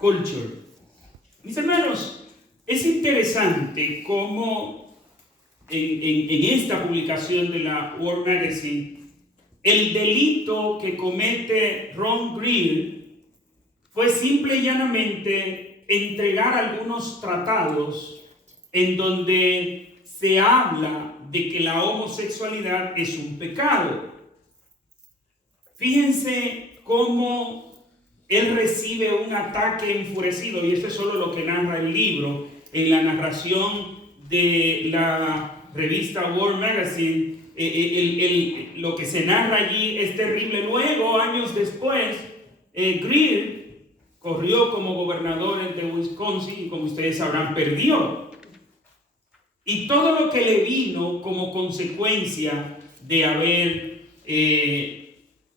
culture. Mis hermanos, es interesante cómo en esta publicación de la World Magazine, el delito que comete Ron Greer fue simple y llanamente entregar algunos tratados en donde se habla de que la homosexualidad es un pecado. Fíjense cómo él recibe un ataque enfurecido, y esto es solo lo que narra el libro. En la narración de la revista World Magazine, lo que se narra allí es terrible. Luego, años después, Greer corrió como gobernador de Wisconsin y, como ustedes sabrán, perdió. Y todo lo que le vino como consecuencia de haber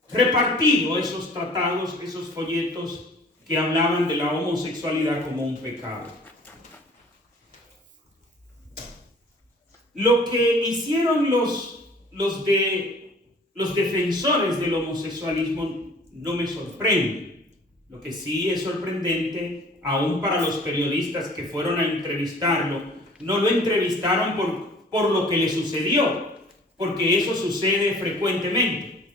repartido esos tratados, esos folletos que hablaban de la homosexualidad como un pecado. Lo que hicieron los defensores del homosexualismo no me sorprende. Lo que sí es sorprendente, aún para los periodistas que fueron a entrevistarlo, no lo entrevistaron por lo que le sucedió, porque eso sucede frecuentemente.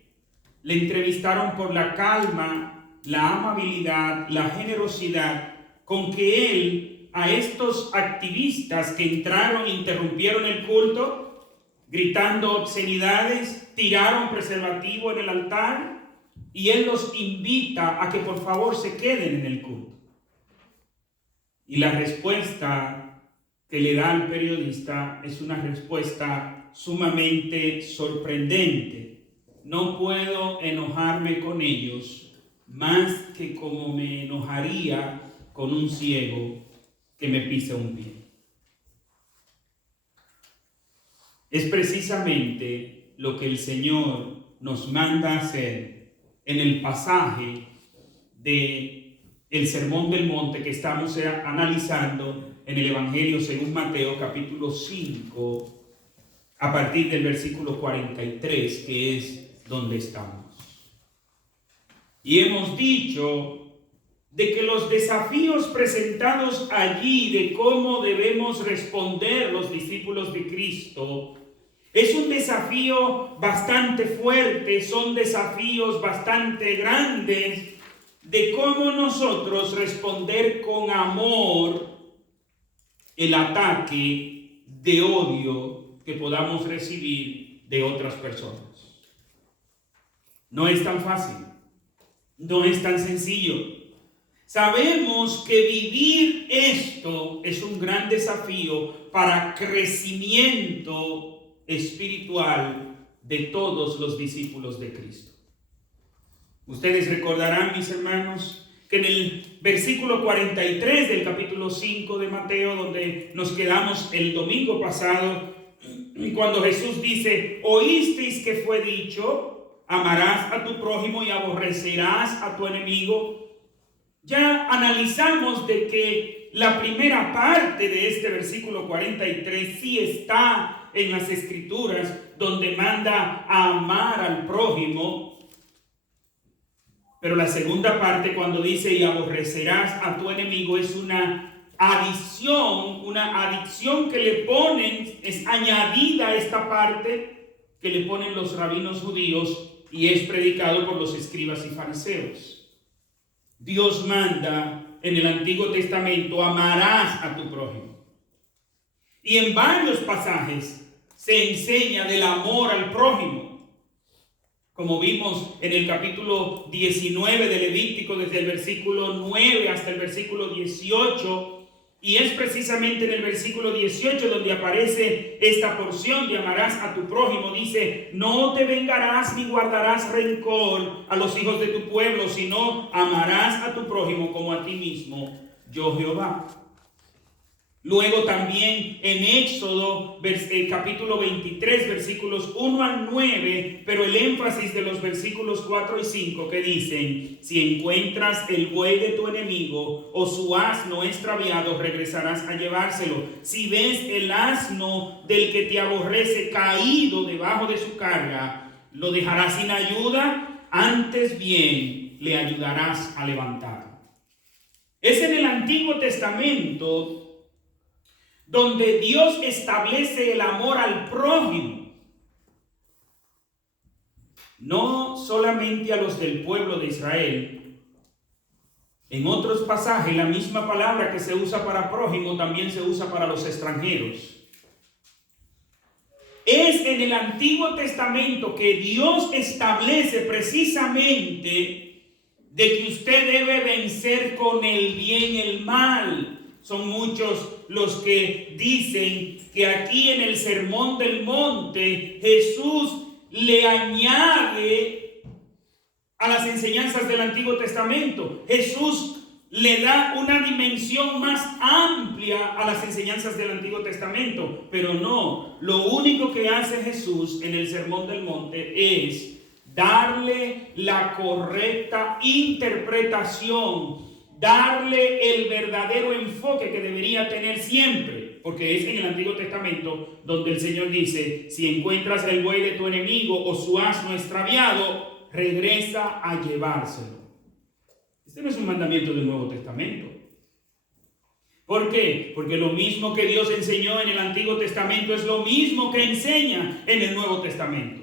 Le entrevistaron por la calma, la amabilidad, la generosidad con que él a estos activistas que entraron e interrumpieron el culto, gritando obscenidades, tiraron preservativo en el altar, y él los invita a que por favor se queden en el culto. Y la respuesta que le da al periodista es una respuesta sumamente sorprendente. No puedo enojarme con ellos más que como me enojaría con un ciego que me pisa un pie. Es precisamente lo que el Señor nos manda a hacer en el pasaje de el Sermón del Monte que estamos analizando en el Evangelio según Mateo capítulo 5, a partir del versículo 43, que es donde estamos. Y hemos dicho de que los desafíos presentados allí de cómo debemos responder los discípulos de Cristo es un desafío bastante fuerte, son desafíos bastante grandes de cómo nosotros responder con amor el ataque de odio que podamos recibir de otras personas. No es tan fácil, no es tan sencillo. Sabemos que vivir esto es un gran desafío para crecimiento espiritual de todos los discípulos de Cristo. Ustedes recordarán, mis hermanos, que en el versículo 43 del capítulo 5 de Mateo, donde nos quedamos el domingo pasado, cuando Jesús dice: oísteis que fue dicho, amarás a tu prójimo y aborrecerás a tu enemigo. Ya analizamos de que la primera parte de este versículo 43 sí está en las Escrituras, donde manda a amar al prójimo. Pero la segunda parte, cuando dice y aborrecerás a tu enemigo, es una adicción que le ponen, es añadida a esta parte que le ponen los rabinos judíos y es predicado por los escribas y fariseos. Dios manda en el Antiguo Testamento: amarás a tu prójimo. Y en varios pasajes se enseña del amor al prójimo. Como vimos en el capítulo 19 de Levítico, desde el versículo 9 hasta el versículo 18. Y es precisamente en el versículo 18 donde aparece esta porción de amarás a tu prójimo. Dice: no te vengarás ni guardarás rencor a los hijos de tu pueblo, sino amarás a tu prójimo como a ti mismo, yo Jehová. Luego también en Éxodo capítulo 23 versículos 1 al 9, pero el énfasis de los versículos 4 y 5 que dicen: si encuentras el buey de tu enemigo o su asno extraviado, regresarás a llevárselo. Si ves el asno del que te aborrece caído debajo de su carga, ¿lo dejarás sin ayuda? Antes bien le ayudarás a levantar. Ese Antiguo Testamento donde Dios establece el amor al prójimo, no solamente a los del pueblo de Israel. En otros pasajes, la misma palabra que se usa para prójimo también se usa para los extranjeros. Es en el Antiguo Testamento que Dios establece precisamente de que usted debe vencer con el bien el mal. Son muchos los que dicen que aquí en el Sermón del Monte Jesús le añade a las enseñanzas del Antiguo Testamento. Jesús le da una dimensión más amplia a las enseñanzas del Antiguo Testamento, pero no, lo único que hace Jesús en el Sermón del Monte es darle la correcta interpretación, darle el verdadero enfoque que debería tener siempre, porque es en el Antiguo Testamento donde el Señor dice: si encuentras el buey de tu enemigo o su asno extraviado, regresa a llevárselo. Este no es un mandamiento del Nuevo Testamento. ¿Por qué? Porque lo mismo que Dios enseñó en el Antiguo Testamento es lo mismo que enseña en el Nuevo Testamento.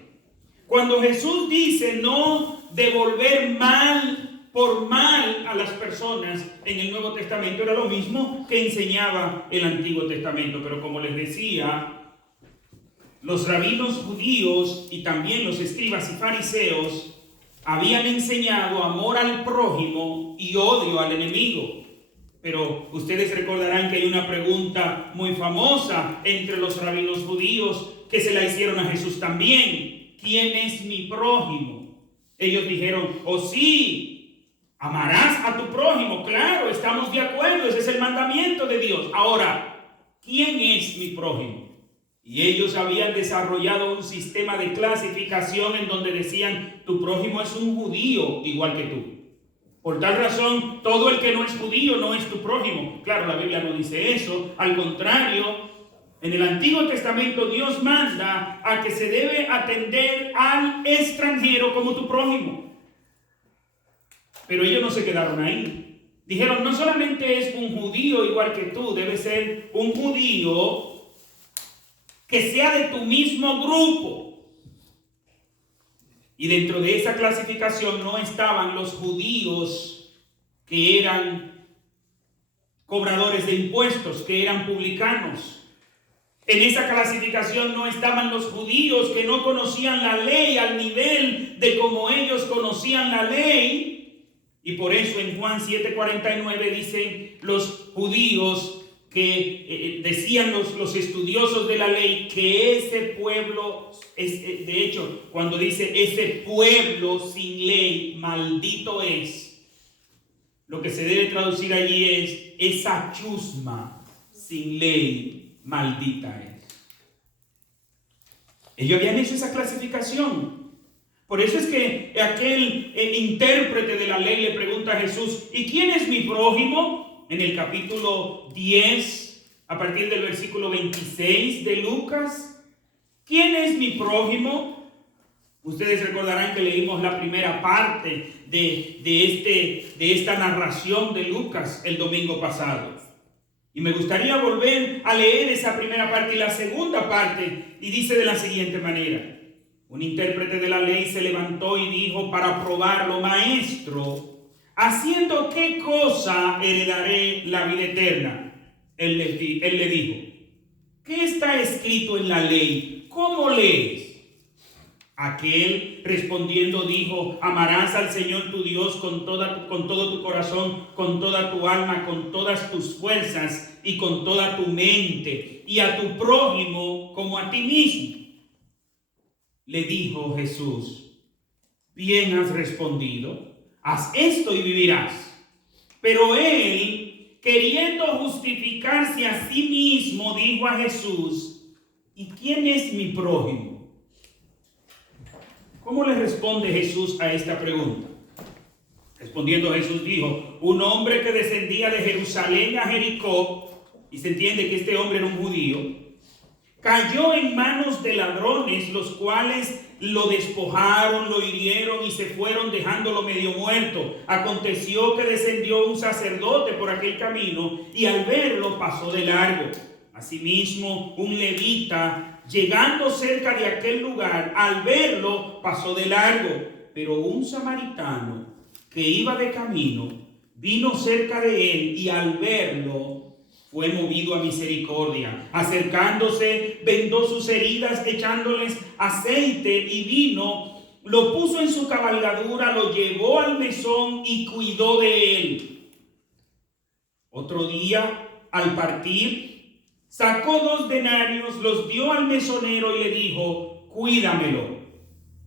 Cuando Jesús dice no devolver mal por mal a las personas en el Nuevo Testamento, era lo mismo que enseñaba el Antiguo Testamento. Pero como les decía, los rabinos judíos y también los escribas y fariseos habían enseñado amor al prójimo y odio al enemigo. Pero ustedes recordarán que hay una pregunta muy famosa entre los rabinos judíos que se la hicieron a Jesús también: ¿quién es mi prójimo? Ellos dijeron: oh sí, amarás a tu prójimo. Claro, estamos de acuerdo, ese es el mandamiento de Dios. Ahora, ¿quién es mi prójimo? Y ellos habían desarrollado un sistema de clasificación en donde decían: tu prójimo es un judío igual que tú. Por tal razón, todo el que no es judío no es tu prójimo. Claro, la Biblia no dice eso. Al contrario, en el Antiguo Testamento Dios manda a que se debe atender al extranjero como tu prójimo. Pero ellos no se quedaron ahí. Dijeron: no solamente es un judío igual que tú, debe ser un judío que sea de tu mismo grupo. Y dentro de esa clasificación no estaban los judíos que eran cobradores de impuestos, que eran publicanos. En esa clasificación no estaban los judíos que no conocían la ley al nivel de como ellos conocían la ley. Y por eso en Juan 7:49 dicen los judíos que decían los estudiosos de la ley que ese pueblo, de hecho, cuando dice ese pueblo sin ley, maldito es, lo que se debe traducir allí es esa chusma sin ley, maldita es. Ellos habían hecho esa clasificación. Por eso es que aquel intérprete de la ley le pregunta a Jesús: ¿y quién es mi prójimo? En el capítulo 10, a partir del versículo 26 de Lucas. ¿Quién es mi prójimo? Ustedes recordarán que leímos la primera parte de esta narración de Lucas el domingo pasado. Y me gustaría volver a leer esa primera parte y la segunda parte, y dice de la siguiente manera: un intérprete de la ley se levantó y dijo para probarlo: maestro, ¿haciendo qué cosa heredaré la vida eterna? Él le dijo: ¿qué está escrito en la ley? ¿Cómo lees? Aquel respondiendo dijo: amarás al Señor tu Dios con todo tu corazón, con toda tu alma, con todas tus fuerzas y con toda tu mente, y a tu prójimo como a ti mismo. Le dijo Jesús: bien has respondido, haz esto y vivirás. Pero él, queriendo justificarse a sí mismo, dijo a Jesús: ¿y quién es mi prójimo? ¿Cómo le responde Jesús a esta pregunta? Respondiendo Jesús dijo: un hombre que descendía de Jerusalén a Jericó, y se entiende que este hombre era un judío, cayó en manos de ladrones, los cuales lo despojaron, lo hirieron y se fueron dejándolo medio muerto. Aconteció que descendió un sacerdote por aquel camino y al verlo pasó de largo. Asimismo, un levita, llegando cerca de aquel lugar, al verlo pasó de largo. Pero un samaritano que iba de camino vino cerca de él y al verlo fue movido a misericordia. Acercándose, vendó sus heridas, echándoles aceite y vino, lo puso en su cabalgadura, lo llevó al mesón y cuidó de él. Otro día, al partir, sacó 2 denarios, los dio al mesonero y le dijo: cuídamelo,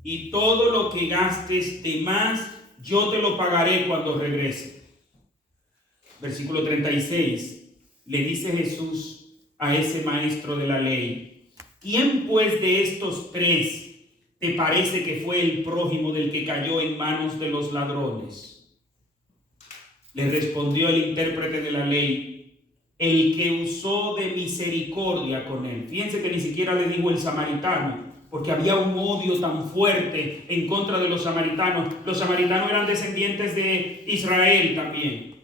y todo lo que gastes de más, yo te lo pagaré cuando regrese. Versículo 36. Le dice Jesús a ese maestro de la ley: ¿quién pues de estos 3 te parece que fue el prójimo del que cayó en manos de los ladrones? Le respondió el intérprete de la ley: el que usó de misericordia con él. Fíjense que ni siquiera le dijo el samaritano, porque había un odio tan fuerte en contra de los samaritanos. Los samaritanos eran descendientes de Israel también.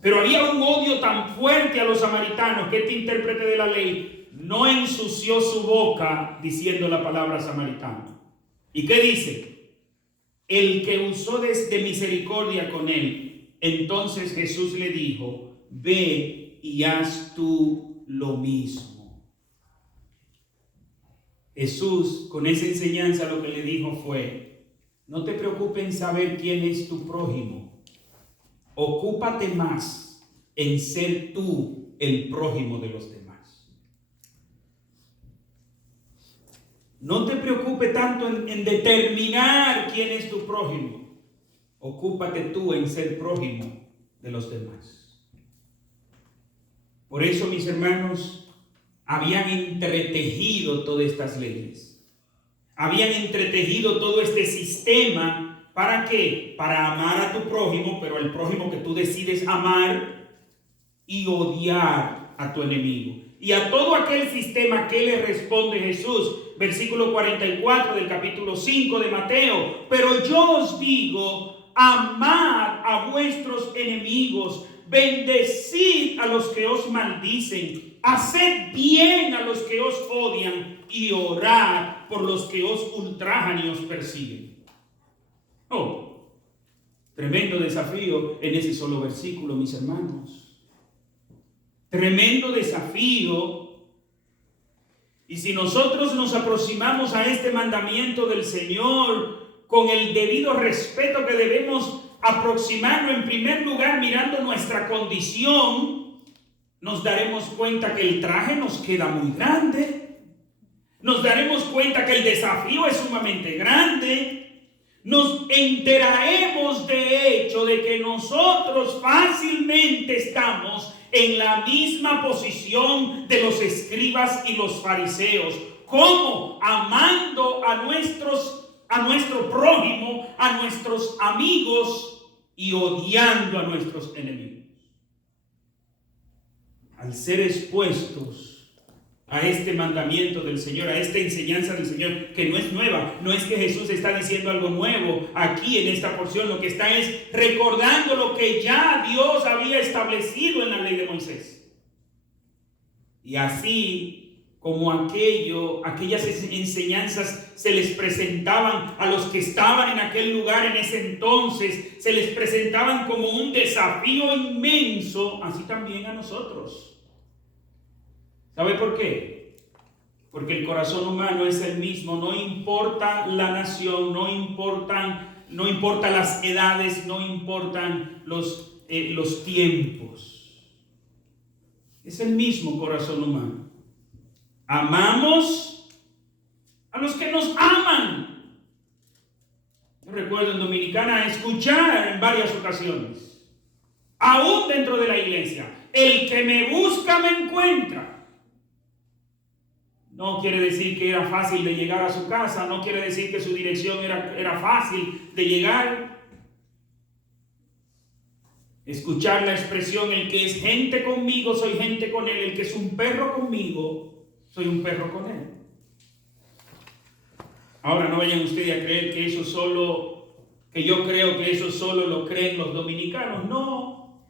Pero había un odio tan fuerte a los samaritanos que este intérprete de la ley no ensució su boca diciendo la palabra samaritano. ¿Y qué dice? El que usó de misericordia con él. Entonces Jesús le dijo: ve y haz tú lo mismo. Jesús, con esa enseñanza, lo que le dijo fue: no te preocupes en saber quién es tu prójimo. Ocúpate más en ser tú el prójimo de los demás. No te preocupes tanto en determinar quién es tu prójimo. Ocúpate tú en ser prójimo de los demás. Por eso, mis hermanos, habían entretejido todas estas leyes. Habían entretejido todo este sistema. ¿Para qué? Para amar a tu prójimo, pero al prójimo que tú decides amar, y odiar a tu enemigo. Y a todo aquel sistema, ¿qué le responde Jesús? Versículo 44 del capítulo 5 de Mateo: pero yo os digo, amad a vuestros enemigos, bendecid a los que os maldicen, haced bien a los que os odian y orad por los que os ultrajan y os persiguen. Oh, tremendo desafío en ese solo versículo, mis hermanos. Tremendo desafío. Y si nosotros nos aproximamos a este mandamiento del Señor con el debido respeto que debemos aproximarnos, en primer lugar mirando nuestra condición, nos daremos cuenta que el traje nos queda muy grande. Nos daremos cuenta que el desafío es sumamente grande. Nos enteraremos de hecho de que nosotros fácilmente estamos en la misma posición de los escribas y los fariseos. ¿Cómo? Amando a nuestro prójimo, a nuestros amigos, y odiando a nuestros enemigos. Al ser expuestos a este mandamiento del Señor, a esta enseñanza del Señor, que no es nueva. No es que Jesús está diciendo algo nuevo aquí en esta porción. Lo que está es recordando lo que ya Dios había establecido en la ley de Moisés. Y así como aquellas enseñanzas se les presentaban a los que estaban en aquel lugar en ese entonces, se les presentaban como un desafío inmenso, así también a nosotros. ¿Sabe por qué? Porque el corazón humano es el mismo, no importa la nación, no importan las edades, no importan los tiempos. Es el mismo corazón humano. Amamos a los que nos aman. Yo recuerdo en Dominicana escuchar en varias ocasiones, aún dentro de la iglesia: el que me busca me encuentra. No quiere decir que era fácil de llegar a su casa, no quiere decir que su dirección era fácil de llegar. escuchar la expresión: el que es gente conmigo, soy gente con él; el que es un perro conmigo, soy un perro con él. Ahora, no vayan ustedes a creer que yo creo que eso solo lo creen los dominicanos. No,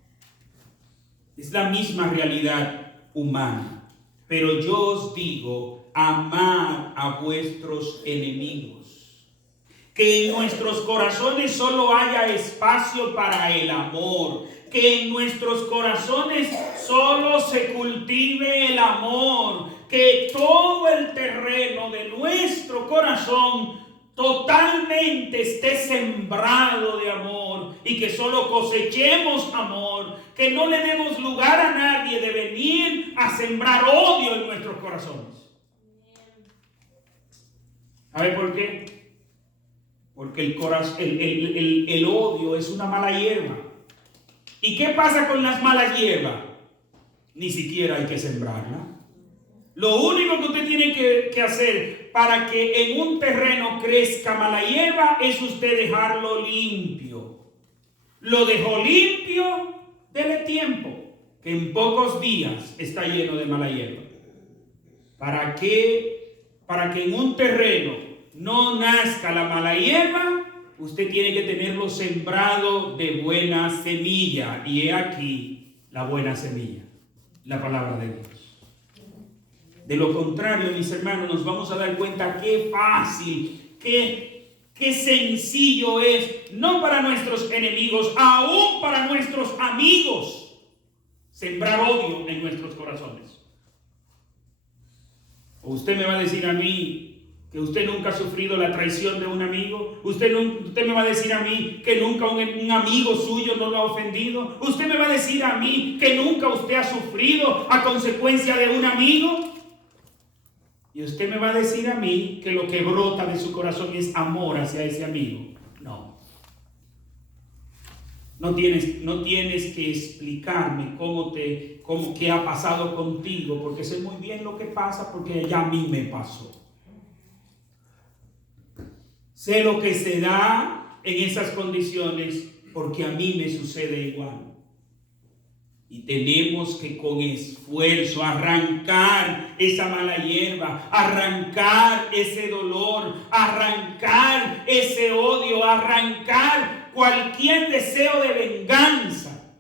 es la misma realidad humana. Pero yo os digo: amad a vuestros enemigos. Que en nuestros corazones solo haya espacio para el amor. Que en nuestros corazones solo se cultive el amor. Que todo el terreno de nuestro corazón totalmente esté sembrado de amor, y que solo cosechemos amor, que no le demos lugar a nadie de venir a sembrar odio en nuestros corazones. ¿Sabe por qué? Porque el odio es una mala hierba. ¿Y qué pasa con las malas hierbas? Ni siquiera hay que sembrarla. Lo único que usted tiene que hacer para que en un terreno crezca mala hierba es usted dejarlo limpio. Lo dejó limpio, dele tiempo, que en pocos días está lleno de mala hierba. Para que en un terreno no nazca la mala hierba, usted tiene que tenerlo sembrado de buena semilla. Y he aquí la buena semilla, la palabra de Dios. De lo contrario, mis hermanos, nos vamos a dar cuenta qué fácil, qué sencillo es, no para nuestros enemigos, aún para nuestros amigos, sembrar odio en nuestros corazones. ¿O usted me va a decir a mí que usted nunca ha sufrido la traición de un amigo? ¿Usted me va a decir a mí que nunca un amigo suyo no lo ha ofendido? ¿Usted me va a decir a mí que nunca usted ha sufrido a consecuencia de un amigo? Y usted me va a decir a mí que lo que brota de su corazón es amor hacia ese amigo. No. No tienes que explicarme qué ha pasado contigo, porque sé muy bien lo que pasa, porque ya a mí me pasó. Sé lo que se da en esas condiciones, porque a mí me sucede igual. Y tenemos que con esfuerzo arrancar esa mala hierba, arrancar ese dolor, arrancar ese odio, arrancar cualquier deseo de venganza.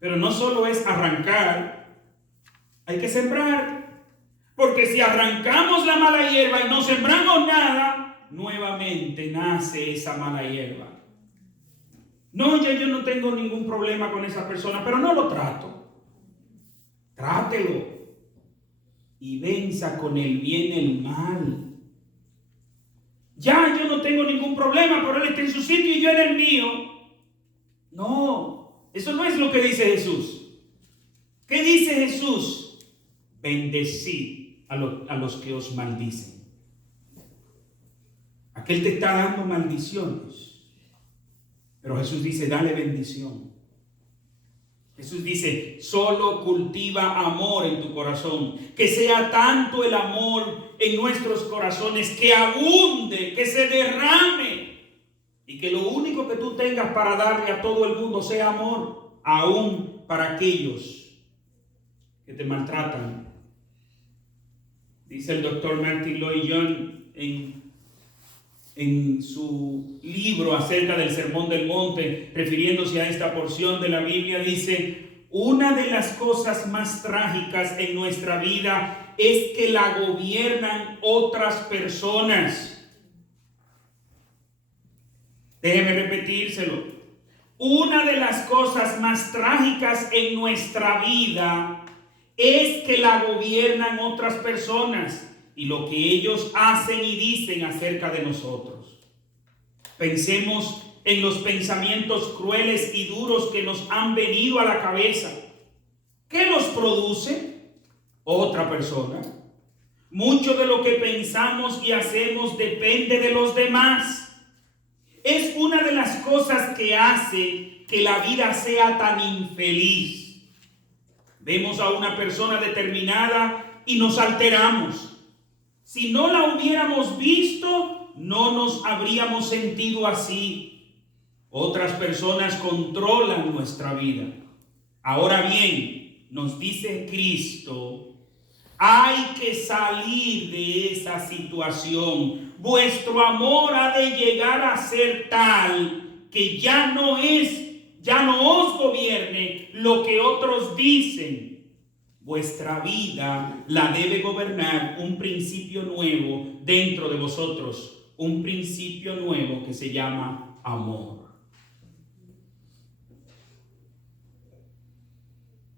Pero no solo es arrancar, hay que sembrar. Porque si arrancamos la mala hierba y no sembramos nada, nuevamente nace esa mala hierba. No, yo no tengo ningún problema con esa persona, pero no lo trato. Trátelo y venza con el bien el mal. Ya yo no tengo ningún problema, pero él está en su sitio y yo en el mío. No, eso no es lo que dice Jesús. ¿Qué dice Jesús? Bendecid a los que os maldicen. Aquel te está dando maldiciones. Pero Jesús dice: dale bendición. Jesús dice: solo cultiva amor en tu corazón. Que sea tanto el amor en nuestros corazones que abunde, que se derrame. Y que lo único que tú tengas para darle a todo el mundo sea amor, aún para aquellos que te maltratan. Dice el doctor Martin Lloyd-Jones en su libro acerca del Sermón del Monte, refiriéndose a esta porción de la Biblia, dice: una de las cosas más trágicas en nuestra vida es que la gobiernan otras personas. Déjeme repetírselo. Una de las cosas más trágicas en nuestra vida es que la gobiernan otras personas y lo que ellos hacen y dicen acerca de nosotros. Pensemos en los pensamientos crueles y duros que nos han venido a la cabeza. ¿Qué los produce? Otra persona. Mucho de lo que pensamos y hacemos depende de los demás. Es una de las cosas que hace que la vida sea tan infeliz. Vemos a una persona determinada y nos alteramos. Si no la hubiéramos visto, no nos habríamos sentido así. Otras personas controlan nuestra vida. Ahora bien, nos dice Cristo, hay que salir de esa situación. Vuestro amor ha de llegar a ser tal que ya no os gobierne lo que otros dicen. Vuestra vida la debe gobernar un principio nuevo dentro de vosotros, un principio nuevo que se llama amor.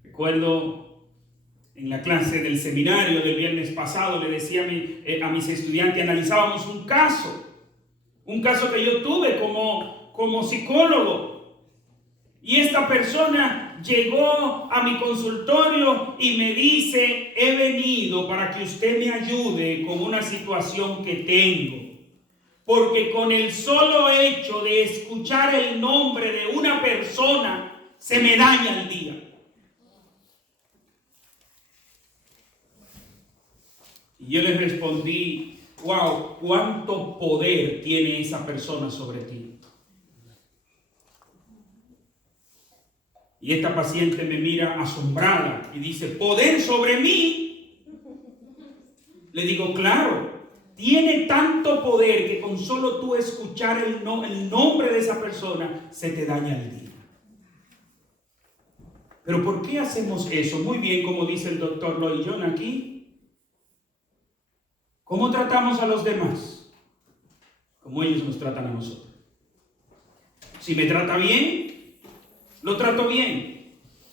Recuerdo en la clase del seminario del viernes pasado, le decía a mis estudiantes, analizábamos un caso que yo tuve como psicólogo. Y esta persona llegó a mi consultorio y me dice, he venido para que usted me ayude con una situación que tengo. Porque con el solo hecho de escuchar el nombre de una persona, se me daña el día. Y yo le respondí, wow, ¿cuánto poder tiene esa persona sobre ti? Y esta paciente me mira asombrada y dice, ¿poder sobre mí? Le digo, claro, tiene tanto poder que con solo tú escuchar el nombre de esa persona, se te daña el día. Pero ¿por qué hacemos eso? Muy bien, como dice el doctor Lloyd Jones aquí. ¿Cómo tratamos a los demás? Como ellos nos tratan a nosotros. Si me trata bien, lo trato bien.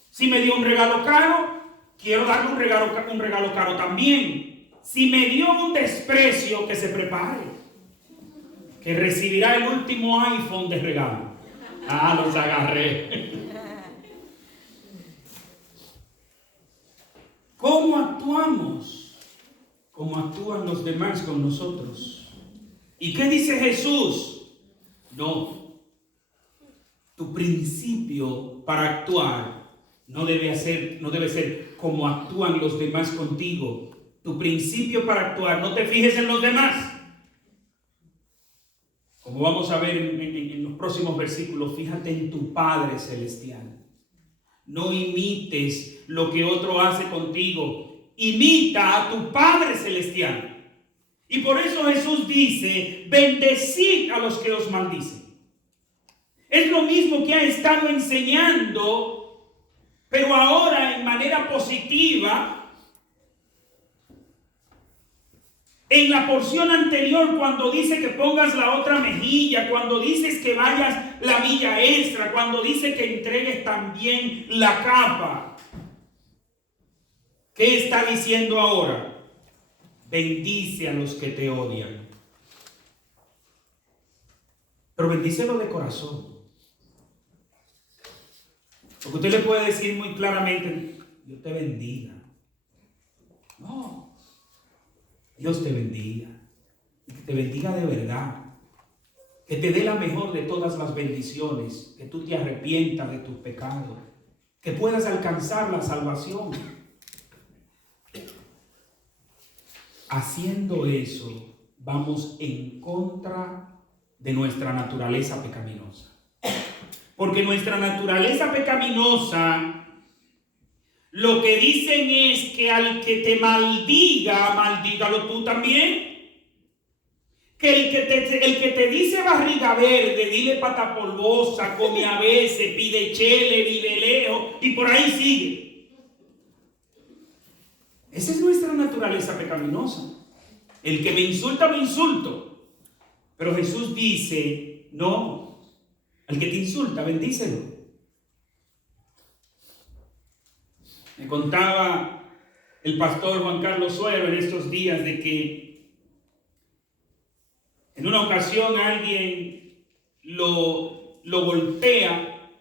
Si me dio un regalo caro, quiero darle un regalo caro también. Si me dio un desprecio, que se prepare, que recibirá el último iPhone de regalo. Los agarré. ¿Cómo actuamos? ¿Cómo actúan los demás con nosotros? ¿Y qué dice Jesús? No. Tu principio para actuar no debe ser como actúan los demás contigo. Tu principio para actuar, no te fijes en los demás. Como vamos a ver en los próximos versículos, fíjate en tu Padre Celestial. No imites lo que otro hace contigo. Imita a tu Padre Celestial. Y por eso Jesús dice, bendecid a los que os maldicen. Es lo mismo que ha estado enseñando, pero ahora en manera positiva. En la porción anterior, cuando dice que pongas la otra mejilla, cuando dices que vayas la milla extra, cuando dice que entregues también la capa. ¿Qué está diciendo ahora? Bendice a los que te odian. Pero bendícelo de corazón. Porque usted le puede decir muy claramente, Dios te bendiga. No. Dios te bendiga. Y que te bendiga de verdad. Que te dé la mejor de todas las bendiciones. Que tú te arrepientas de tus pecados. Que puedas alcanzar la salvación. Haciendo eso, vamos en contra de nuestra naturaleza pecaminosa. Porque nuestra naturaleza pecaminosa, lo que dicen es que al que te maldiga, maldígalo tú también. Que el que te dice barriga verde, dile pata polvosa, come a veces, pide chele, vive lejos, y por ahí sigue. Esa es nuestra naturaleza pecaminosa. El que me insulta, me insulto. Pero Jesús dice, no, al que te insulta, bendícelo. Me contaba el pastor Juan Carlos Suero en estos días de que en una ocasión alguien lo golpea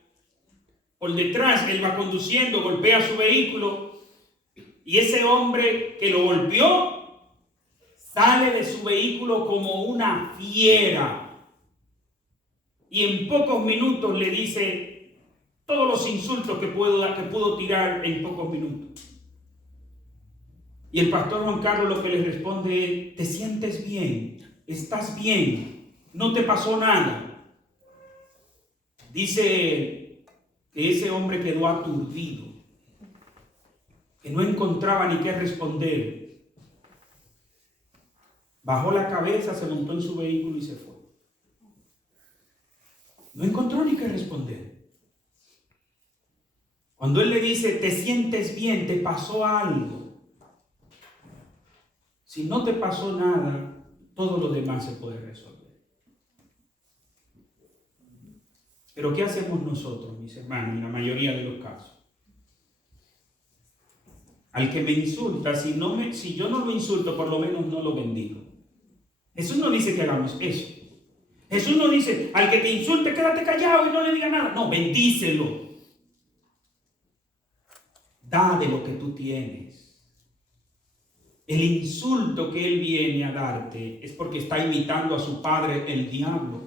por detrás, él va conduciendo, golpea su vehículo. Y ese hombre que lo golpeó sale de su vehículo como una fiera. Y en pocos minutos le dice todos los insultos que pudo tirar en pocos minutos. Y el pastor Juan Carlos lo que le responde es, ¿te sientes bien? ¿Estás bien? ¿No te pasó nada? Dice que ese hombre quedó aturdido, que no encontraba ni qué responder. Bajó la cabeza, se montó en su vehículo y se fue. No encontró ni qué responder. Cuando él le dice, ¿te sientes bien? ¿Te pasó algo? Si no te pasó nada, todo lo demás se puede resolver. Pero ¿qué hacemos nosotros, mis hermanos, en la mayoría de los casos? Al que me insulta, si yo no lo insulto, por lo menos no lo bendigo. Jesús no dice que hagamos eso. Jesús no dice, al que te insulte, quédate callado y no le diga nada. No, bendícelo. Da de lo que tú tienes. El insulto que él viene a darte es porque está imitando a su padre, el diablo.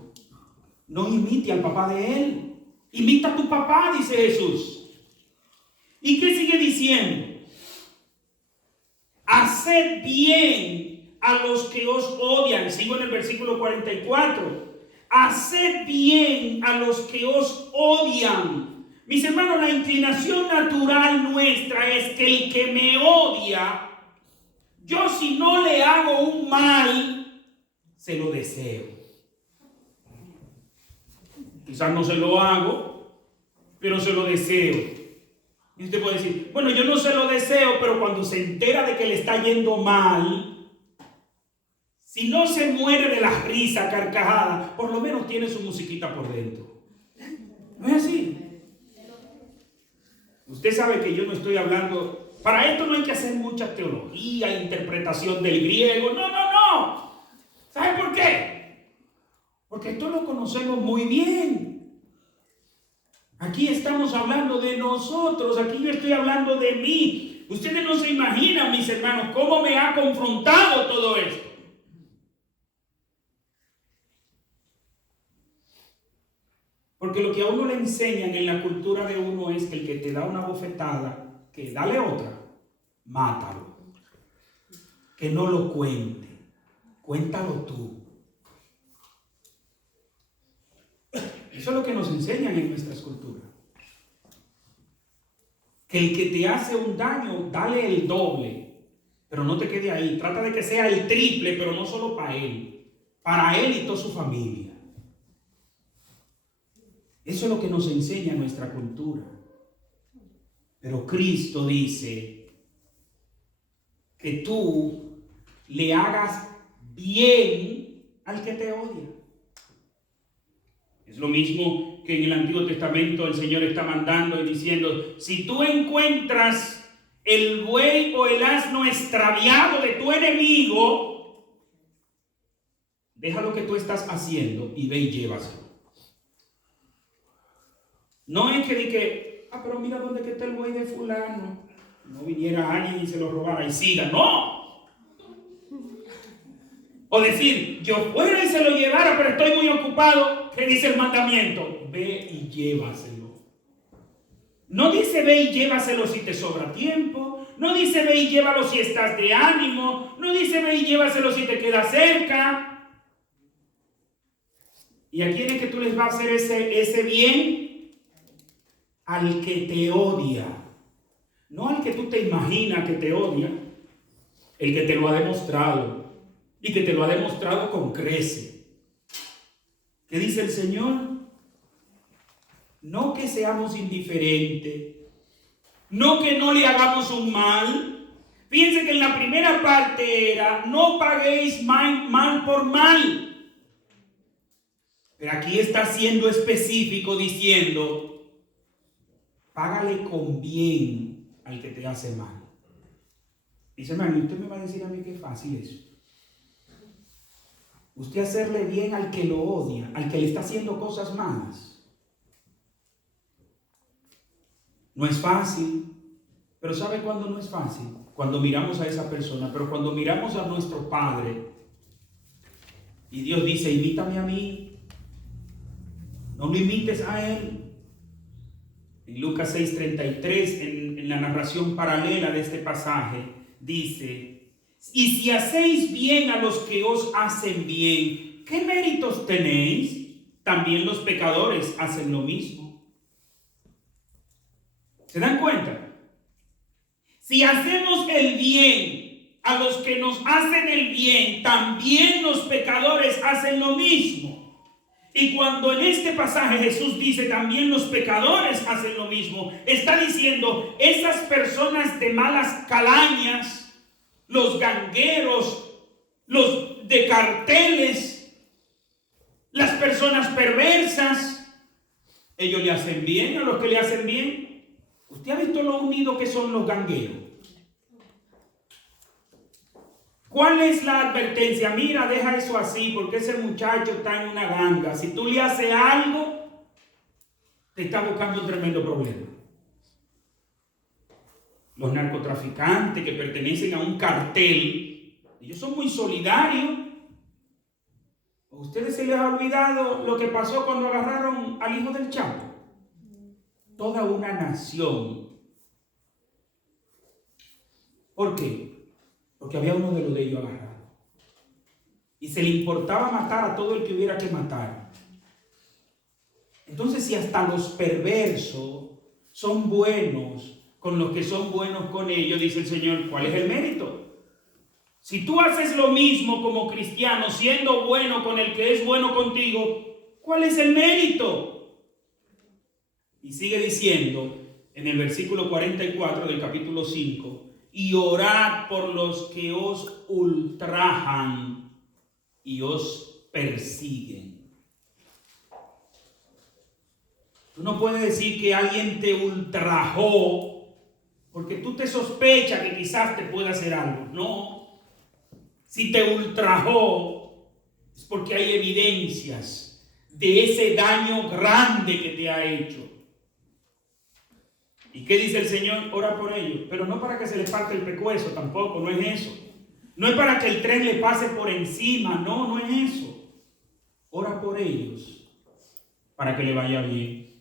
No imite al papá de él. Imita a tu papá, dice Jesús. ¿Y qué sigue diciendo? Haced bien a los que os odian. Sigo en el versículo 44. Haced bien a los que os odian. Mis hermanos, la inclinación natural nuestra es que el que me odia, yo si no le hago un mal, se lo deseo. Quizás no se lo hago, pero se lo deseo. Y usted puede decir, bueno, yo no se lo deseo, pero cuando se entera de que le está yendo mal, si no se muere de la risa carcajada, por lo menos tiene su musiquita por dentro. ¿No es así? Usted sabe que yo no estoy hablando, para esto no hay que hacer mucha teología, interpretación del griego, no. ¿Sabe por qué? Porque esto lo conocemos muy bien. Aquí estamos hablando de nosotros, aquí yo estoy hablando de mí. Ustedes no se imaginan, mis hermanos, cómo me ha confrontado todo esto. Porque lo que a uno le enseñan en la cultura de uno es que el que te da una bofetada, que dale otra, mátalo. Que no lo cuente, cuéntalo tú. Eso es lo que nos enseñan en nuestras culturas. Que el que te hace un daño, dale el doble. Pero no te quede ahí. Trata de que sea el triple, pero no solo para él y toda su familia. Eso es lo que nos enseña nuestra cultura. Pero Cristo dice que tú le hagas bien al que te odia. Es lo mismo que en el Antiguo Testamento el Señor está mandando y diciendo, si tú encuentras el buey o el asno extraviado de tu enemigo, deja lo que tú estás haciendo y ve y llévaselo. No es que diga, pero mira dónde está el buey de fulano. No viniera alguien y se lo robara y siga. ¡No! O decir, yo fuera y se lo llevara, pero estoy muy ocupado. ¿Qué dice el mandamiento? Ve y llévaselo. No dice ve y llévaselo si te sobra tiempo. No dice ve y llévalo si estás de ánimo. No dice ve y llévaselo si te queda cerca. ¿Y a quién es que tú les vas a hacer ese bien? Al que te odia. No al que tú te imaginas que te odia. El que te lo ha demostrado. Y que te lo ha demostrado con creces. ¿Qué dice el Señor? No que seamos indiferentes. No que no le hagamos un mal. Fíjense que en la primera parte era, no paguéis mal por mal. Pero aquí está siendo específico diciendo, págale con bien al que te hace mal. Dice, hermano, usted me va a decir a mí que es fácil eso. Usted hacerle bien al que lo odia, al que le está haciendo cosas malas. No es fácil, pero ¿sabe cuándo no es fácil? Cuando miramos a esa persona, pero cuando miramos a nuestro Padre y Dios dice, imítame a mí, no lo imites a Él. En Lucas 6:33, en la narración paralela de este pasaje, dice, y si hacéis bien a los que os hacen bien, ¿qué méritos tenéis? también los pecadores hacen lo mismo. ¿Se dan cuenta? Si hacemos el bien a los que nos hacen el bien, también los pecadores hacen lo mismo. Y cuando en este pasaje Jesús dice también los pecadores hacen lo mismo, está diciendo esas personas de malas calañas, los gangueros, los de carteles, las personas perversas, ellos le hacen bien a los que le hacen bien. ¿Usted ha visto lo unidos que son los gangueros? ¿Cuál es la advertencia? Mira, deja eso así porque ese muchacho está en una ganga. Si tú le haces algo, te está buscando un tremendo problema. Los narcotraficantes que pertenecen a un cartel, ellos son muy solidarios. ¿A ustedes se les ha olvidado lo que pasó cuando agarraron al hijo del Chapo? Toda una nación. ¿Por qué? Porque había uno de los de ellos agarrado. Y se le importaba matar a todo el que hubiera que matar. Entonces, si hasta los perversos son buenos con los que son buenos con ellos, dice el Señor, ¿cuál es el mérito? Si tú haces lo mismo como cristiano, siendo bueno con el que es bueno contigo, ¿cuál es el mérito? Y sigue diciendo en el versículo 44 del capítulo 5, y orad por los que os ultrajan y os persiguen. Tú no puedes decir que alguien te ultrajó porque tú te sospechas que quizás te pueda hacer algo. No. Si te ultrajó es porque hay evidencias de ese daño grande que te ha hecho. ¿Y qué dice el Señor? Ora por ellos, pero no para que se les parte el pescuezo, tampoco, no es eso. No es para que el tren le pase por encima, no es eso. Ora por ellos para que le vaya bien.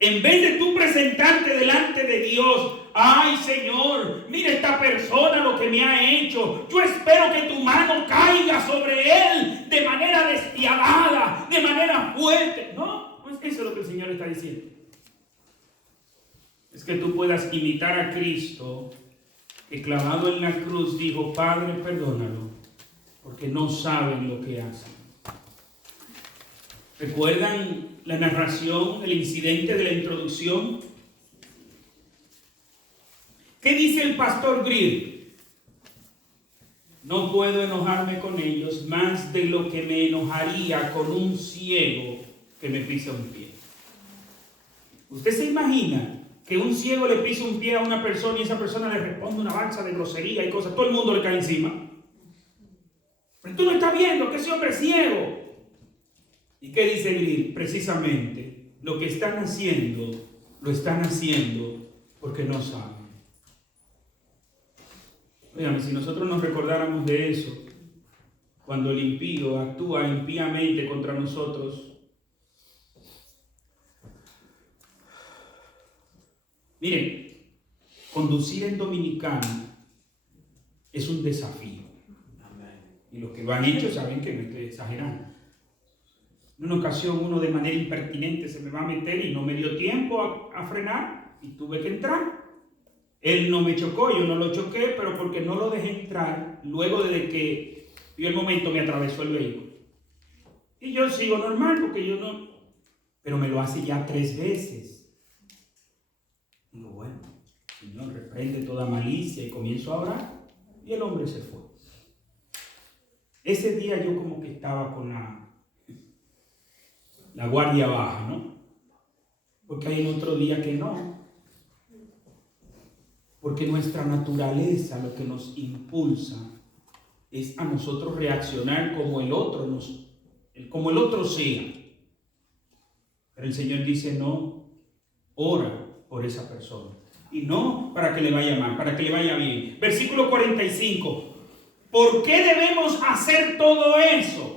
En vez de tú presentarte delante de Dios, ay Señor, mira esta persona lo que me ha hecho. Yo espero que tu mano caiga sobre él de manera despiadada, de manera fuerte. No es eso lo que el Señor está diciendo. Es que tú puedas imitar a Cristo, que clavado en la cruz dijo, Padre, perdónalo, porque no saben lo que hacen. ¿Recuerdan la narración, el incidente de la introducción? ¿Qué dice el pastor Greer? No puedo enojarme con ellos más de lo que me enojaría con un ciego que me pisa un pie. ¿Usted se imagina que un ciego le pisa un pie a una persona y esa persona le responde una balsa de grosería y cosas? Todo el mundo le cae encima. Pero tú no estás viendo que ese hombre es ciego. ¿Y qué dice Greer? Precisamente lo que están haciendo, lo están haciendo porque no saben. Oigan, si nosotros nos recordáramos de eso, cuando el impío actúa impíamente contra nosotros, miren, conducir en dominicano es un desafío. Y los que lo han hecho saben que no estoy exagerando. En una ocasión uno de manera impertinente se me va a meter y no me dio tiempo a frenar y tuve que entrar. Él no me chocó, yo no lo choqué, pero porque no lo dejé entrar, luego de que vio el momento me atravesó el vehículo. Y yo sigo normal porque yo no, pero me lo hace ya 3 veces. Digo, bueno, Señor, reprende toda malicia y comienzo a orar y el hombre se fue. Ese día yo como que estaba con la guardia baja, ¿no? Porque hay otro día que no. Porque nuestra naturaleza lo que nos impulsa es a nosotros reaccionar como el otro sea. Pero el Señor dice, no, ora por esa persona. Y no para que le vaya mal, para que le vaya bien. Versículo 45. ¿Por qué debemos hacer todo eso?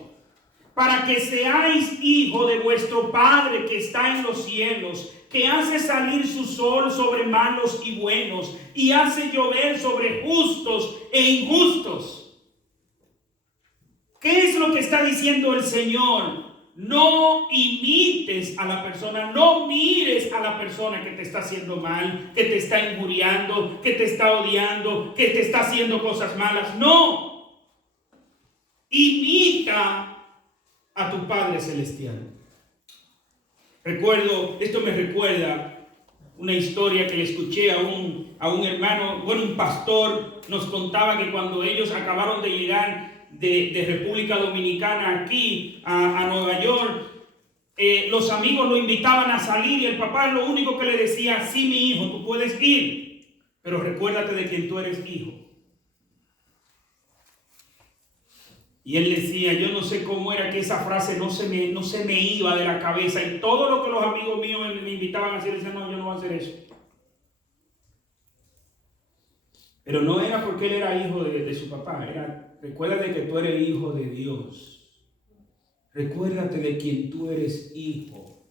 Para que seáis hijos de vuestro Padre que está en los cielos, que hace salir su sol sobre malos y buenos, y hace llover sobre justos e injustos. ¿Qué es lo que está diciendo el Señor? no imites a la persona, no mires a la persona que te está haciendo mal, que te está injuriando, que te está odiando, que te está haciendo cosas malas. No, imita a tu Padre Celestial. Esto me recuerda una historia que le escuché a un hermano, un pastor, nos contaba que cuando ellos acabaron de llegar de República Dominicana aquí a Nueva York, los amigos lo invitaban a salir y el papá lo único que le decía: sí, mi hijo, tú puedes ir, pero recuérdate de quién tú eres hijo. Y él decía, yo no sé cómo era que esa frase no se me iba de la cabeza, y todo lo que los amigos míos me invitaban a hacer, decían, no, yo no voy a hacer eso. Pero no era porque él era hijo de su papá, recuérdate que tú eres hijo de Dios. Recuérdate de quien tú eres hijo.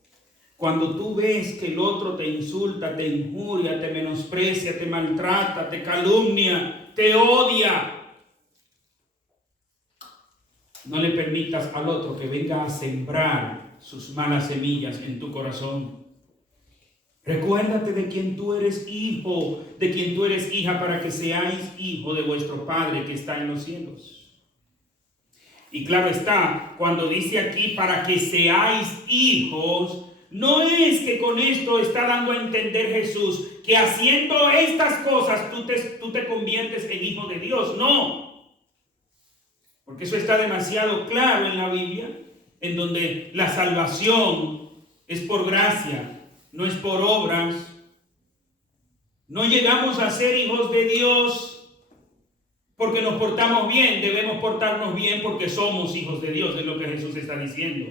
Cuando tú ves que el otro te insulta, te injuria, te menosprecia, te maltrata, te calumnia, te odia, no le permitas al otro que venga a sembrar sus malas semillas en tu corazón. Recuérdate de quien tú eres hijo, de quien tú eres hija, para que seáis hijo de vuestro Padre que está en los cielos. Y claro está, cuando dice aquí para que seáis hijos, no es que con esto está dando a entender Jesús que haciendo estas cosas tú te conviertes en hijo de Dios. No. Porque eso está demasiado claro en la Biblia, en donde la salvación es por gracia, no es por obras. No llegamos a ser hijos de Dios porque nos portamos bien, debemos portarnos bien porque somos hijos de Dios, es lo que Jesús está diciendo.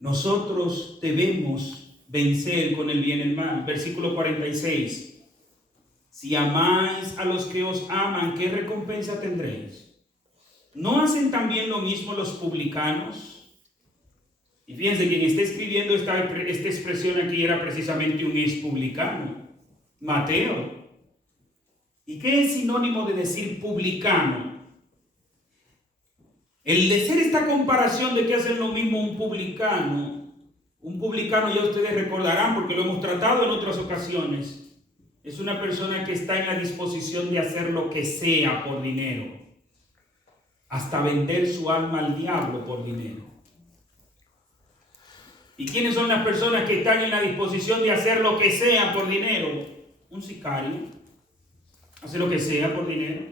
Nosotros debemos vencer con el bien y el mal. Versículo 46. Si amáis a los que os aman, ¿qué recompensa tendréis? ¿No hacen también lo mismo los publicanos? Y fíjense, quien está escribiendo esta expresión aquí era precisamente un ex publicano, Mateo. ¿Y qué es sinónimo de decir publicano? El de hacer esta comparación de que hacen lo mismo un publicano ya ustedes recordarán porque lo hemos tratado en otras ocasiones. Es una persona que está en la disposición de hacer lo que sea por dinero, hasta vender su alma al diablo por dinero. ¿Y quiénes son las personas que están en la disposición de hacer lo que sea por dinero? Un sicario hace lo que sea por dinero.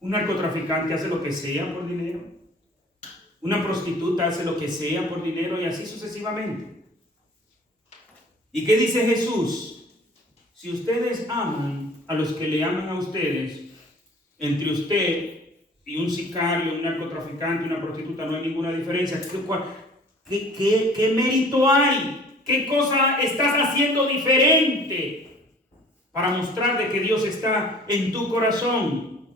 Un narcotraficante hace lo que sea por dinero. Una prostituta hace lo que sea por dinero, y así sucesivamente. ¿Y qué dice Jesús? Si ustedes aman a los que le aman a ustedes, entre usted y un sicario, un narcotraficante, una prostituta, no hay ninguna diferencia. ¿Qué mérito hay? ¿Qué cosa estás haciendo diferente para mostrar de que Dios está en tu corazón?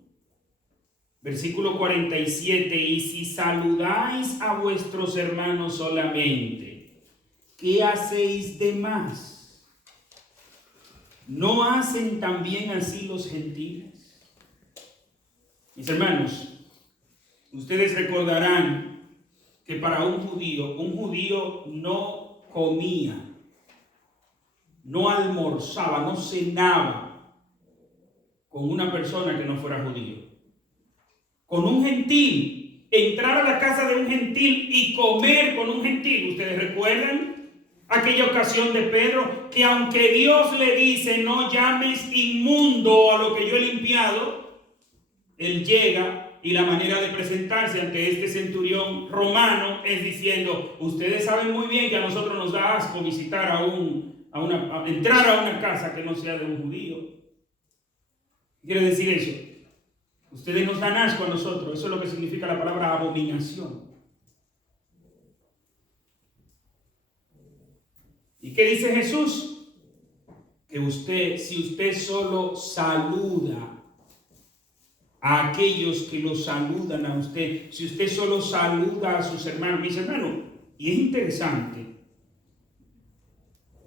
Versículo 47. Y si saludáis a vuestros hermanos solamente, ¿qué hacéis de más? ¿No hacen también así los gentiles? Mis hermanos, ustedes recordarán que para un judío no comía, no almorzaba, no cenaba con una persona que no fuera judío. Con un gentil, entrar a la casa de un gentil y comer con un gentil. ¿Ustedes recuerdan aquella ocasión de Pedro, que aunque Dios le dice no llames inmundo a lo que yo he limpiado, él llega y la manera de presentarse ante este centurión romano es diciendo: ustedes saben muy bien que a nosotros nos da asco visitar entrar a una casa que no sea de un judío. ¿Qué quiere decir eso? Ustedes nos dan asco a nosotros. Eso es lo que significa la palabra abominación. ¿Y qué dice Jesús? Que si usted solo saluda a aquellos que lo saludan a usted, si usted solo saluda a sus hermanos, mis hermanos, y es interesante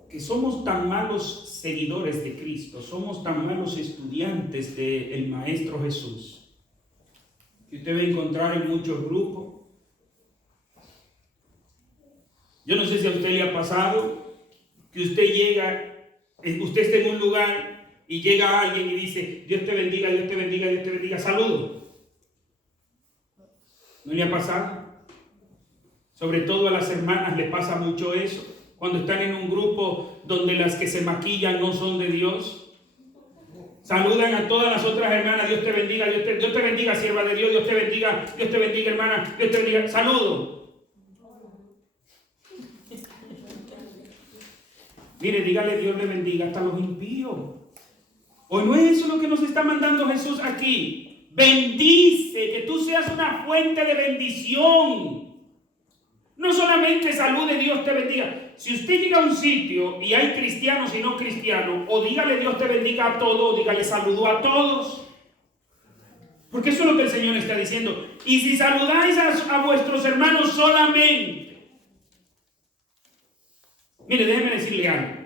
que somos tan malos seguidores de Cristo, somos tan malos estudiantes del Maestro Jesús, que usted va a encontrar en muchos grupos. Yo no sé si a usted le ha pasado que usted está en un lugar y llega alguien y dice, Dios te bendiga, Dios te bendiga, Dios te bendiga, saludo. ¿No le ha pasado? Sobre todo a las hermanas les pasa mucho eso. Cuando están en un grupo donde las que se maquillan no son de Dios, saludan a todas las otras hermanas, Dios te bendiga, Dios te bendiga, sierva de Dios, Dios te bendiga, hermana, Dios te bendiga, saludo. Mire, dígale Dios le bendiga hasta los impíos. Hoy no es eso lo que nos está mandando Jesús aquí. Bendice, que tú seas una fuente de bendición. No solamente salude, Dios te bendiga. Si usted llega a un sitio y hay cristianos y no cristianos, o dígale Dios te bendiga a todos, o dígale saludo a todos. Porque eso es lo que el Señor está diciendo. Y si saludáis a vuestros hermanos solamente. Mire, déjeme decirle algo.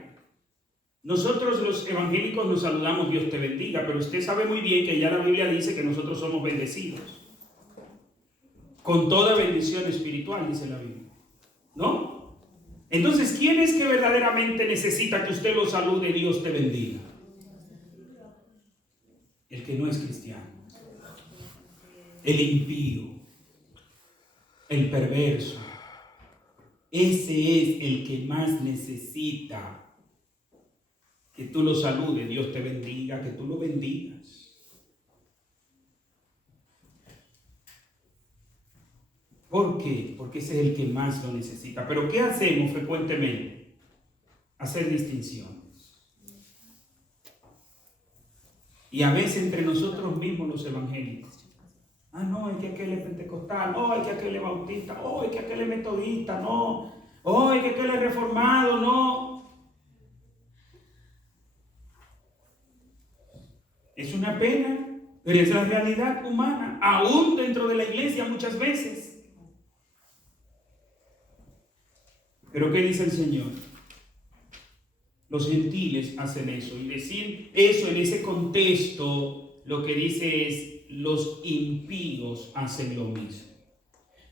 Nosotros los evangélicos nos saludamos Dios te bendiga, pero usted sabe muy bien que ya la Biblia dice que nosotros somos bendecidos. Con toda bendición espiritual, dice la Biblia. ¿No? Entonces, ¿quién es que verdaderamente necesita que usted lo salude Dios te bendiga? El que no es cristiano. El impío. El perverso. Ese es el que más necesita que tú lo saludes, Dios te bendiga, que tú lo bendigas. ¿Por qué? Porque ese es el que más lo necesita. Pero ¿qué hacemos frecuentemente? Hacer distinciones. Y a veces entre nosotros mismos los evangélicos. Ah, no, es que aquel es pentecostal, oh, es que aquel es bautista, oh, es que aquel es metodista, no, oh, es que aquel es reformado, no. Es una pena, pero es la realidad humana, aún dentro de la iglesia muchas veces. Pero ¿qué dice el Señor? Los gentiles hacen eso, y decir eso en ese contexto, lo que dice es, los impíos hacen lo mismo.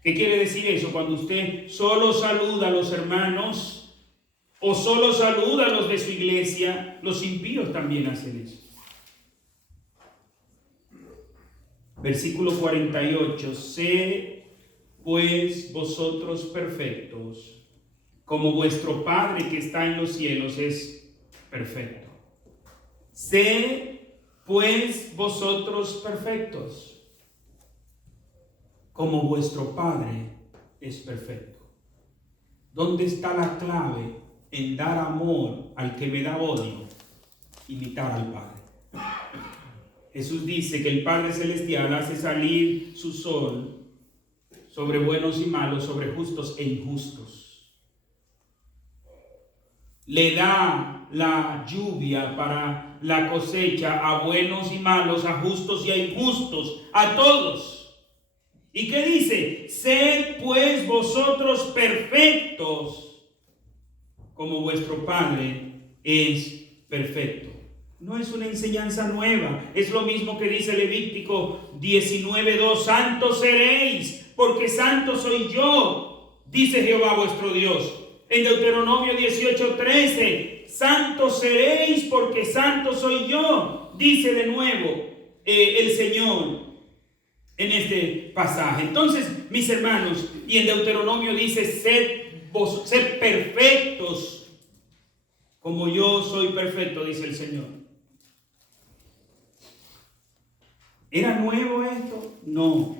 ¿Qué quiere decir eso? Cuando usted solo saluda a los hermanos o solo saluda a los de su iglesia, los impíos también hacen eso. Versículo 48. Sed pues vosotros perfectos, como vuestro Padre que está en los cielos es perfecto. Sed pues vosotros perfectos, como vuestro Padre es perfecto. ¿Dónde está la clave en dar amor al que me da odio? Imitar al Padre. Jesús dice que el Padre Celestial hace salir su sol sobre buenos y malos, sobre justos e injustos. Le da la lluvia para la cosecha a buenos y malos, a justos y a injustos, a todos. ¿Y qué dice? Sed pues vosotros perfectos, como vuestro Padre es perfecto. No es una enseñanza nueva, es lo mismo que dice Levítico 19:2, santos seréis, porque santo soy yo, dice Jehová vuestro Dios. En Deuteronomio 18:13, santos seréis porque santo soy yo, dice de nuevo el Señor en este pasaje. Entonces, mis hermanos, y en Deuteronomio dice, sed perfectos, como yo soy perfecto, dice el Señor. ¿Era nuevo esto? No.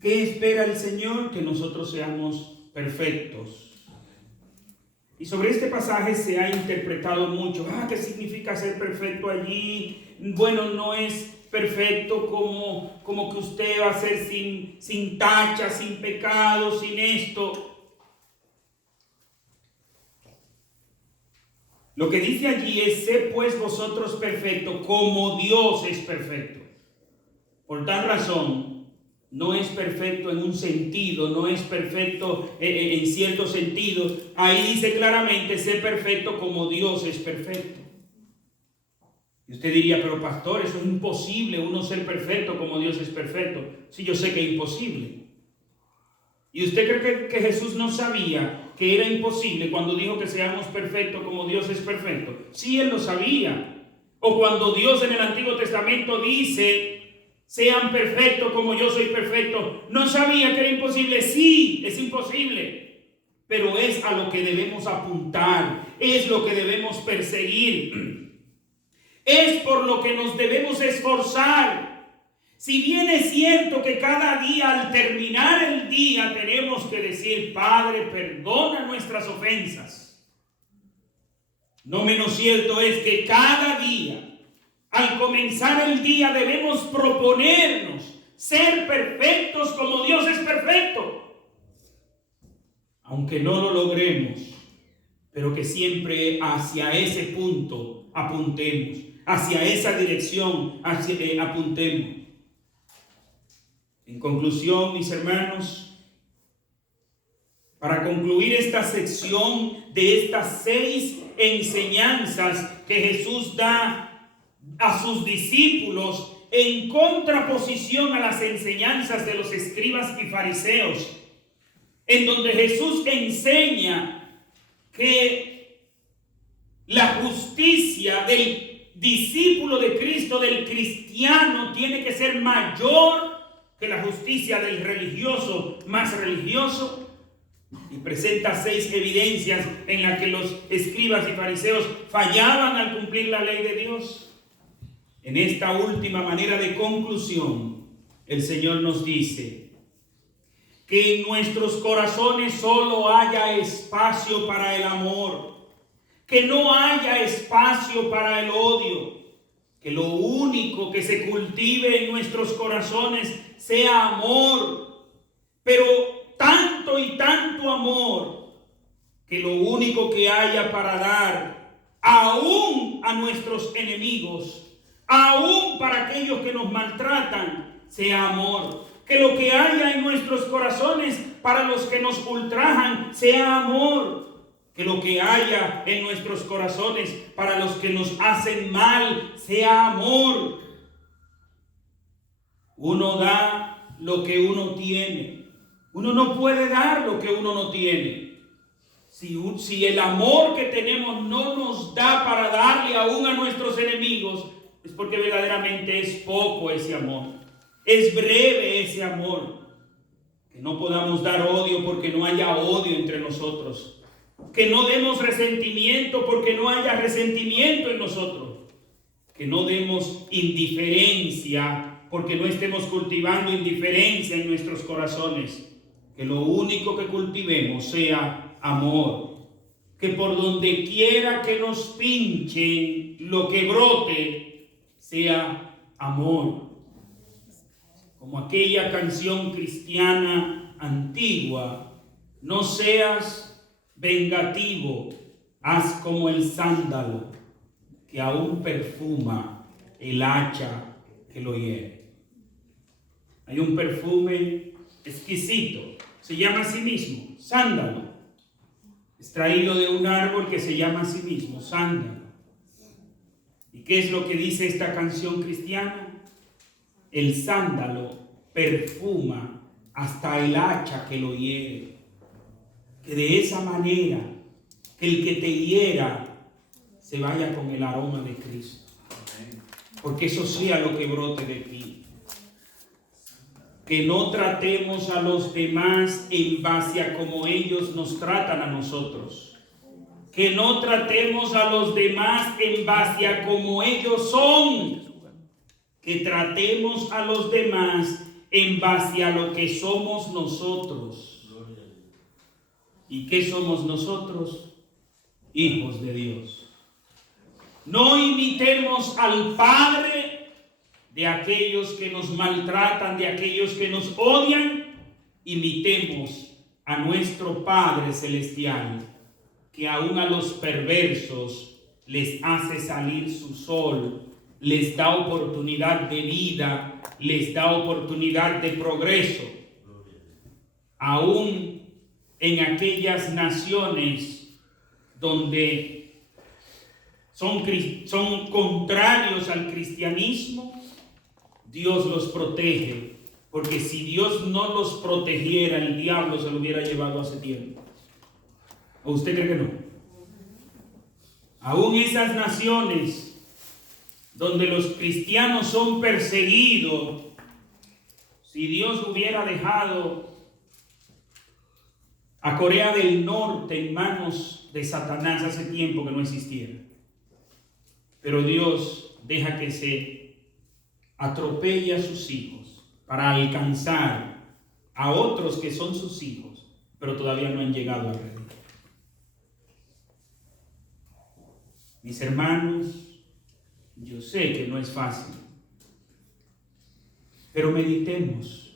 ¿Qué espera el Señor? Que nosotros seamos perfectos. Y sobre este pasaje se ha interpretado mucho. ¿Qué significa ser perfecto allí? Bueno, no es perfecto como que usted va a ser sin tacha, sin pecado, sin esto. Lo que dice allí es, sed pues vosotros perfectos, como Dios es perfecto. Por tal razón, no es perfecto en un sentido, no es perfecto en cierto sentido. Ahí dice claramente, sé perfecto como Dios es perfecto. Y usted diría, pero pastor, eso es imposible, uno ser perfecto como Dios es perfecto. Sí, yo sé que es imposible. ¿Y usted cree que Jesús no sabía que era imposible cuando dijo que seamos perfectos como Dios es perfecto? Sí, Él lo sabía. O cuando Dios en el Antiguo Testamento dice, sean perfectos como yo soy perfecto, ¿no sabía que era imposible? Sí, es imposible. Pero es a lo que debemos apuntar, es lo que debemos perseguir, es por lo que nos debemos esforzar. Si bien es cierto que cada día al terminar el día tenemos que decir, Padre, perdona nuestras ofensas, no menos cierto es que cada día, al comenzar el día, debemos proponernos ser perfectos como Dios es perfecto. Aunque no lo logremos, pero que siempre hacia ese punto apuntemos, hacia esa dirección apuntemos. En conclusión, mis hermanos, para concluir esta sección de estas 6 enseñanzas que Jesús da a sus discípulos en contraposición a las enseñanzas de los escribas y fariseos, en donde Jesús enseña que la justicia del discípulo de Cristo, del cristiano, tiene que ser mayor que la justicia del religioso más religioso, y presenta 6 evidencias en las que los escribas y fariseos fallaban al cumplir la ley de Dios. En esta última manera de conclusión, el Señor nos dice que en nuestros corazones solo haya espacio para el amor, que no haya espacio para el odio, que lo único que se cultive en nuestros corazones sea amor, pero tanto y tanto amor, que lo único que haya para dar, aún a nuestros enemigos, aún para aquellos que nos maltratan, sea amor. Que lo que haya en nuestros corazones para los que nos ultrajan sea amor. Que lo que haya en nuestros corazones para los que nos hacen mal sea amor. Uno da lo que uno tiene. Uno no puede dar lo que uno no tiene. Si el amor que tenemos no nos da para darle aún a nuestros enemigos, es porque verdaderamente es poco ese amor. Es breve ese amor. Que no podamos dar odio porque no haya odio entre nosotros. Que no demos resentimiento porque no haya resentimiento en nosotros. Que no demos indiferencia porque no estemos cultivando indiferencia en nuestros corazones. Que lo único que cultivemos sea amor. Que por donde quiera que nos pinchen, lo que brote sea amor. Como aquella canción cristiana antigua, no seas vengativo, haz como el sándalo, que aún perfuma el hacha que lo hiere. Hay un perfume exquisito, se llama a sí mismo sándalo, extraído de un árbol que se llama a sí mismo sándalo. ¿Y qué es lo que dice esta canción cristiana? El sándalo perfuma hasta el hacha que lo hiere. Que de esa manera, que el que te hiera se vaya con el aroma de Cristo. Porque eso sea lo que brote de ti. Que no tratemos a los demás en base a cómo ellos nos tratan a nosotros. Que no tratemos a los demás en base a cómo ellos son. Que tratemos a los demás en base a lo que somos nosotros. ¿Y qué somos nosotros? Hijos de Dios. No imitemos al Padre de aquellos que nos maltratan, de aquellos que nos odian. Imitemos a nuestro Padre Celestial, que aún a los perversos les hace salir su sol, les da oportunidad de vida, les da oportunidad de progreso. Aún en aquellas naciones donde son contrarios al cristianismo, Dios los protege, porque si Dios no los protegiera, el diablo se lo hubiera llevado hace tiempo. ¿O usted cree que no? Aún esas naciones donde los cristianos son perseguidos, si Dios hubiera dejado a Corea del Norte en manos de Satanás, hace tiempo que no existiera. Pero Dios deja que se atropelle a sus hijos para alcanzar a otros que son sus hijos, pero todavía no han llegado al reino. Mis hermanos, yo sé que no es fácil, pero meditemos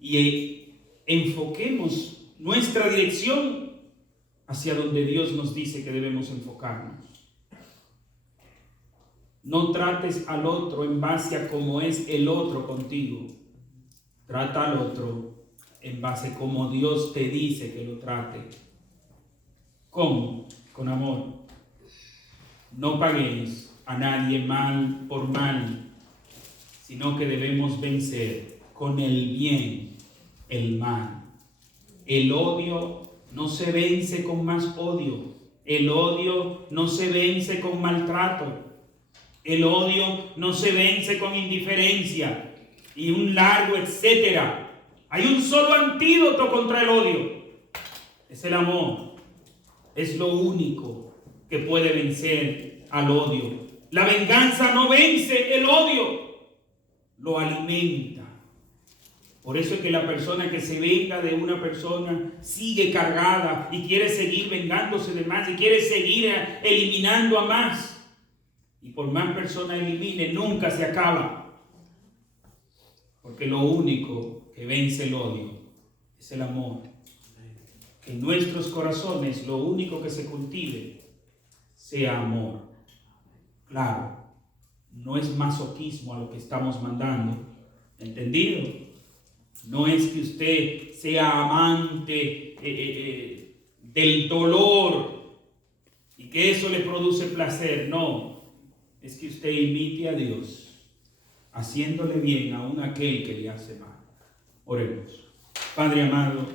y enfoquemos nuestra dirección hacia donde Dios nos dice que debemos enfocarnos. No trates al otro en base a cómo es el otro contigo. Trata al otro en base a cómo Dios te dice que lo trate. ¿Cómo? Con amor. No paguéis a nadie mal por mal, sino que debemos vencer con el bien el mal. El odio no se vence con más odio. El odio no se vence con maltrato. El odio no se vence con indiferencia y un largo etcétera. Hay un solo antídoto contra el odio. Es el amor. Es lo único que puede vencer al odio. La venganza no vence el odio, lo alimenta. Por eso es que la persona que se venga de una persona sigue cargada y quiere seguir vengándose de más y quiere seguir eliminando a más. Y por más personas elimine, nunca se acaba. Porque lo único que vence el odio es el amor. Que en nuestros corazones lo único que se cultive sea amor. Claro, no es masoquismo a lo que estamos mandando. ¿Entendido? No es que usted sea amante del dolor y que eso le produce placer. No, es que usted imite a Dios, haciéndole bien aún a aquel que le hace mal. Oremos. Padre amado,